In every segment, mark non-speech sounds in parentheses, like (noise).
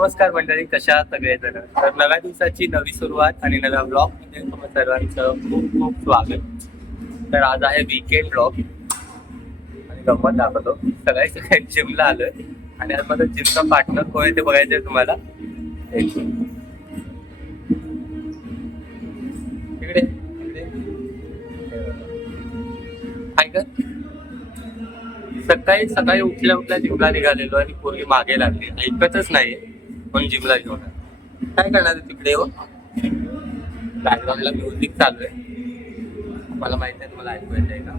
नमस्कार मंडळी कशा आहात सगळेजण? तर नव्या दिवसाची नवी सुरुवात आणि नव्या ब्लॉगमध्ये तुम्हाला सर्वांचं खूप खूप स्वागत. तर आज आहे वीकेंड ब्लॉग आणि गंमत दाखवतो. सगळे सगळे जिमला आलोय. आणि आज माझा जिमचा पार्टनर कोण आहे ते बघायचंय तुम्हाला. इकडे इकडे. सकाळी सकाळी उठल्या उठल्या जिमला निघालेलो आणि पूर्वी मागे लागली. ऐकतच नाही पण जिमला घेऊन काय करणार तिकडे हो? बॅकग्राऊंडला म्युझिक चालू आहे. मला माहिती आहे तुम्हाला ऐकू येत आहे का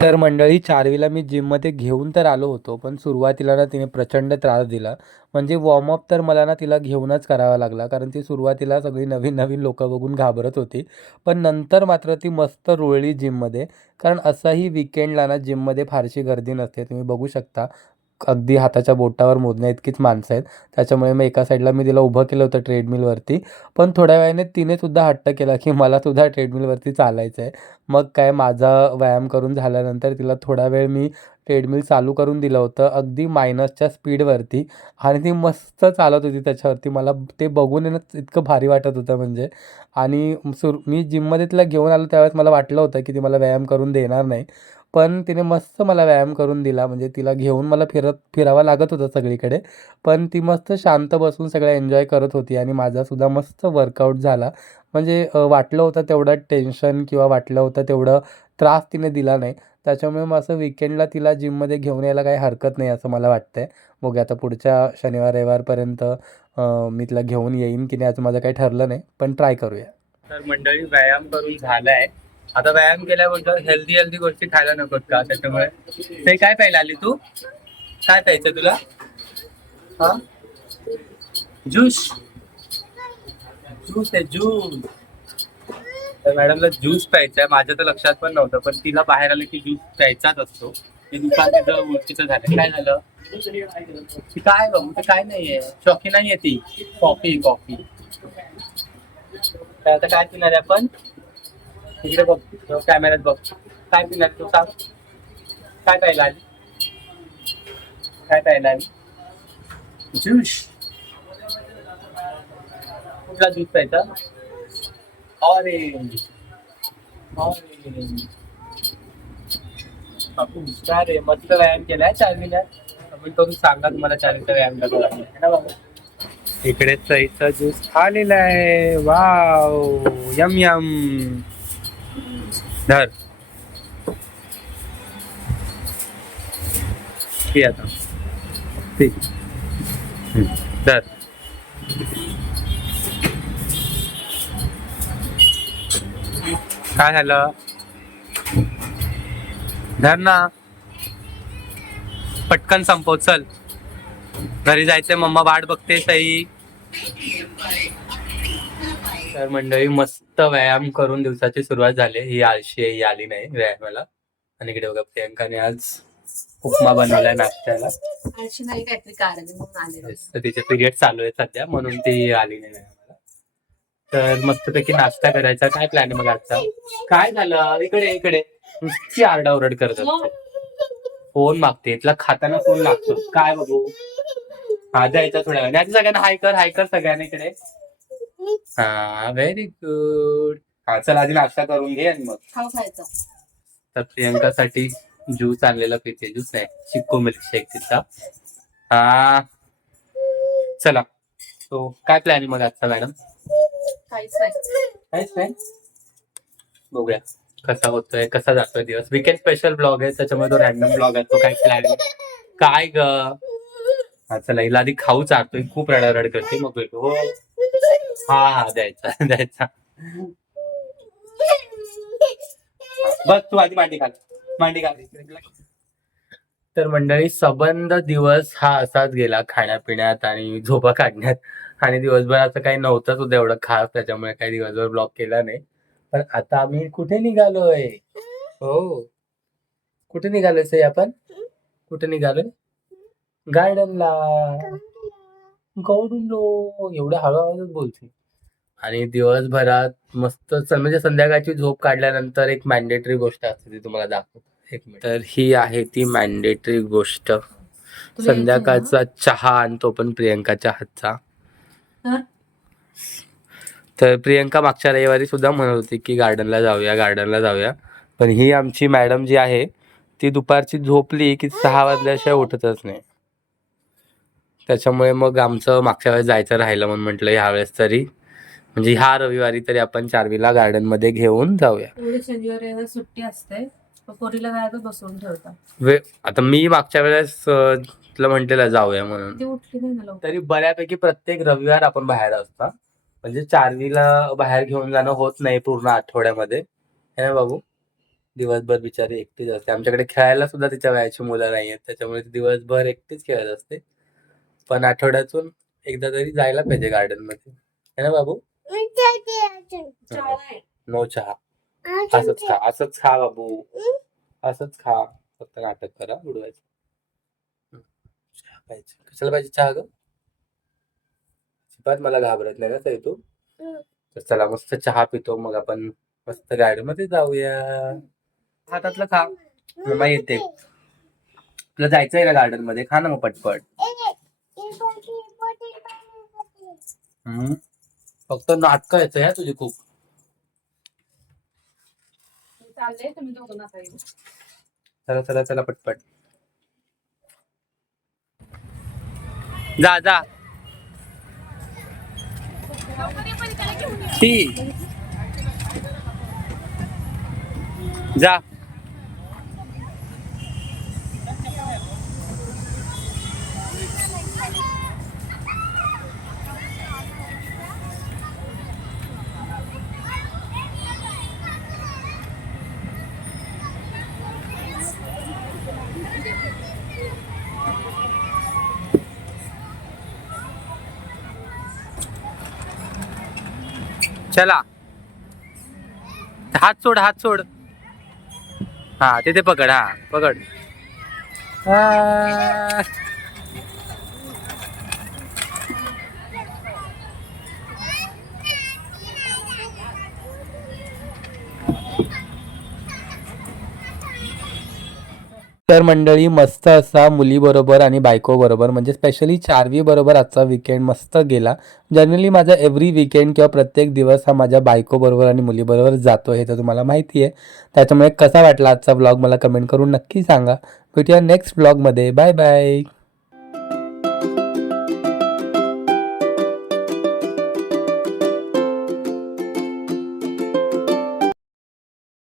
तर मंडळी चारवीला मी जिममध्ये घेऊन तर आलो होतो पण सुरुवातीला ना तिने प्रचंड त्रास दिला. म्हणजे वॉर्मअप तर मला ना तिला घेऊनच करावा लागला कारण ती सुरुवातीला सगळी नवीन नवीन लोकं बघून घाबरत होती. पण नंतर मात्र ती मस्त रुळली जिममध्ये कारण असंही विकेंडला ना जिममध्ये फारशी गर्दी नसते तुम्ही बघू शकता. अगदी हाताच्या बोटावर मोजण्या इतकीच माणसं आहेत. त्याच्यामुळे मग एका साईडला मी तिला उभं केलं होतं ट्रेडमिलवरती पण थोड्या वेळाने तिने सुद्धा हट्ट केला की मला सुद्धा ट्रेडमिलवरती चालायचं आहे मग काय माझा व्यायाम करून झाल्यानंतर तिला थोडा वेळ मी ट्रेडमिल चालू करून दिलं होतं. अगदी मायनसच्या स्पीडवरती आणि ती मस्त चालत होती त्याच्यावरती. मला ते बघून आहे इतकं भारी वाटत होतं म्हणजे. आणि सुर मी जिममध्ये तिला घेऊन आलो त्यावेळेस मला वाटलं होतं की ती मला व्यायाम करून देणार नाही. पण तिने मस्त मला व्यायाम करून दिला. म्हणजे तिला घेऊन मला फिरत फिरावं लागत होतं सगळीकडे. पण ती मस्त शांत बसून सगळं एन्जॉय करत होती आणि माझासुद्धा मस्त वर्कआउट झाला. म्हणजे वाटलं होतं तेवढं टेन्शन किंवा वाटलं होतं तेवढं त्रास तिने दिला नाही. त्याच्यामुळे मग असं विकेंडला तिला जिममध्ये घेऊन यायला काही हरकत नाही असं मला वाटतंय. बघूया आता पुढच्या शनिवार रविवारपर्यंत मी तिला घेऊन येईन की नाही असं माझं काही ठरलं नाही पण ट्राय करूया. तर मंडळी व्यायाम करून झालाय. आता व्यायाम केल्याबद्दल हेल्दी हेल्दी गोष्टी खायला नकोत का त्याच्यामुळे? ते काय प्यायला आली तू? काय प्यायचं तुला? हा? ज्यूस. ज्यूस आहे ज्यूस. तर मॅडमला ज्यूस प्यायचा आहे. माझ्या तर लक्षात पण नव्हतं पण तिला बाहेर आलं की ज्यूस प्यायचाच असतो. ते दुकान ओळखीचं झालं. काय झालं? ती काय बघू ते काय नाहीये शॉकी नाहीये ती. Coffee coffee. तर आता काय पिणार आहे आपण? तिकडे बघ. कॅमेऱ्यात बघ. काय पिणार तू सांग. काय प्यायला आली? काय प्यायला आली? ज्यूस. कुठला ज्यूस प्यायचा? ऑरेंज ऑरेंज हापूस काय रे मस्त व्यायाम केलाय चार्वीला कमेंट करून सांगा तुम्हाला चार्वीचा व्यायाम कसा लागला है ना बाबा इकडे चईचा ज्यूस आलेला आहे. Wow yum yum. धर. पी आता. पी हम्म, धर. काय झालं? धर ना. पटकन संपव चल. घरी जायचंय मम्मा वाट बघते सई. तर मंडळी मस्त व्यायाम करून दिवसाची सुरुवात झाली. ही आळशी ही आली नाही व्यायामाला. आणि इकडे बघा प्रियंकाने आज उपमा बनवलाय नाश्त्याला. तिचे पिरियड चालू आहे सध्या म्हणून ती आली नाही. तर मस्तपैकी नाश्ता करायचा. काय प्लॅन आहे मग आजचा? काय झालं? इकडे इकडे. नुसती आरडाओरड करत असते. फोन मागते. तिला खाताना फोन लागतो. काय बघू? हा द्यायचा थोड्या वेळाने. आता सगळ्यांना हाय कर हाय कर सगळ्यांना इकडे. हा व्हेरी गुड हा चल आधी नाश्ता करून घे आणि मग. खाऊ खायचा. तर प्रियंकासाठी ज्यूस आणलेला पिते. ज्यूस नाही चिक्को मिल्कशेक तिचा. हा. चला. तो काय प्लॅन आहे मग आजचा मॅडम काहीच नाही. काहीच नाही? बघूया. कसा होतोय कसा जातोय दिवस? विकेंड स्पेशल ब्लॉग आहे त्याच्यामुळे तो रॅन्डम ब्लॉग आहे तो काय प्लॅन काय ग? हा चला हिला आधी खाऊ चालतोय खूप रडारड करते मग भेटू हो. हा हा द्यायचा (laughs) द्यायचा. बघ तू आधी मांडी घाल मांडी घाल. तर मंडळी सबंध दिवस हा असाच गेला खाण्यापिण्यात आणि झोपा काढण्यात. आणि दिवसभर असं काही नव्हतं सुद्धा एवढं खास त्याच्यामुळे काही दिवसभर ब्लॉक केला नाही. पण आता आम्ही कुठे निघालोय? हो. कुठे निघालोय सई आपण? कुठे निघालोय? गार्डनला. गार्डनलो एवढ्या हळूहळूच बोलते. आणि दिवसभरात मस्त म्हणजे संध्याकाळची झोप काढल्यानंतर एक मॅन्डेटरी गोष्ट असते ती तुम्हाला दाखवतो. एक मिनिट तर ही आहे ती मॅन्डेटरी गोष्ट? संध्याकाळचा चहा आणि तो पण प्रियंकाच्या हातचा. तर प्रियंका मागच्या रविवारी सुद्धा म्हणत होती की गार्डनला जाऊया गार्डनला जाऊया. पण ही आमची मॅडम जी आहे ती दुपारची झोपली की सहा वाजल्याशिवाय उठतच नाही. त्याच्यामुळे मग आमचं मागच्या वेळेस जायचं राहिलं म्हणून म्हटलं ह्यावेळेस तरी म्हणजे ह्या रविवारी तरी आपण चारवीला गार्डनमध्ये घेऊन जाऊया. शनिवार सुट्टी असते. पोरीला बसवून ठेवता वे आता मी मागच्या वेळेस अं, तुला म्हटलेलं जाऊया म्हणून. ती उठली नाही ना लवकर. तरी बऱ्यापैकी प्रत्येक रविवार आपण बाहेर असतो. म्हणजे चारवीला बाहेर घेऊन जाणं होत नाही पूर्ण आठवड्यामध्ये. है ना बाबू? दिवसभर बिचारी एकटीच असते. आमच्याकडे खेळायला सुद्धा तिच्या वयाची मुलं नाही आहेत. त्याच्यामुळे ती दिवसभर एकटीच खेळत असते. पण आठवड्यातून एकदा तरी जायला पाहिजे गार्डनमध्ये. है ना बाबू? चहा नाही. नो चहा. असंच खा असंच खा बाबू. असंच खा. फक्त नाटक करा उडवायचं. चहा पाहिजे कशाला पाहिजे चहा ग? अजिबात मला घाबरत नाही ना ताई तू. तर चला मस्त चहा पितो मग आपण मस्त गार्डनमध्ये जाऊया. हातातलं खा. मम्मा येते. तुला जायचंय ना गार्डनमध्ये खा ना मग पटपट. फक्त नाटकं येतं या तुझी खूप. चाललंय तुम्ही दोघं नका येऊ. चला चला चला पटपट. जा जा. ती. जा. चला. हात सोड हात सोड. हा तिथे पकड हा पकड. आ. तर मंडळी मस्त असा मुलीबरोबर आणि बायकोबरोबर म्हणजे स्पेशली चारवी बरोबर आजचा विकेंड मस्त गेला. जनरली माझा एव्हरी विकेंड किंवा प्रत्येक दिवस हा माझ्या बायकोबरोबर आणि मुलीबरोबर जातो हे तर तुम्हाला माहिती आहे. त्याच्यामुळे कसा वाटला आजचा ब्लॉग मला कमेंट करून नक्की सांगा. भेटूया नेक्स्ट ब्लॉगमध्ये बाय बाय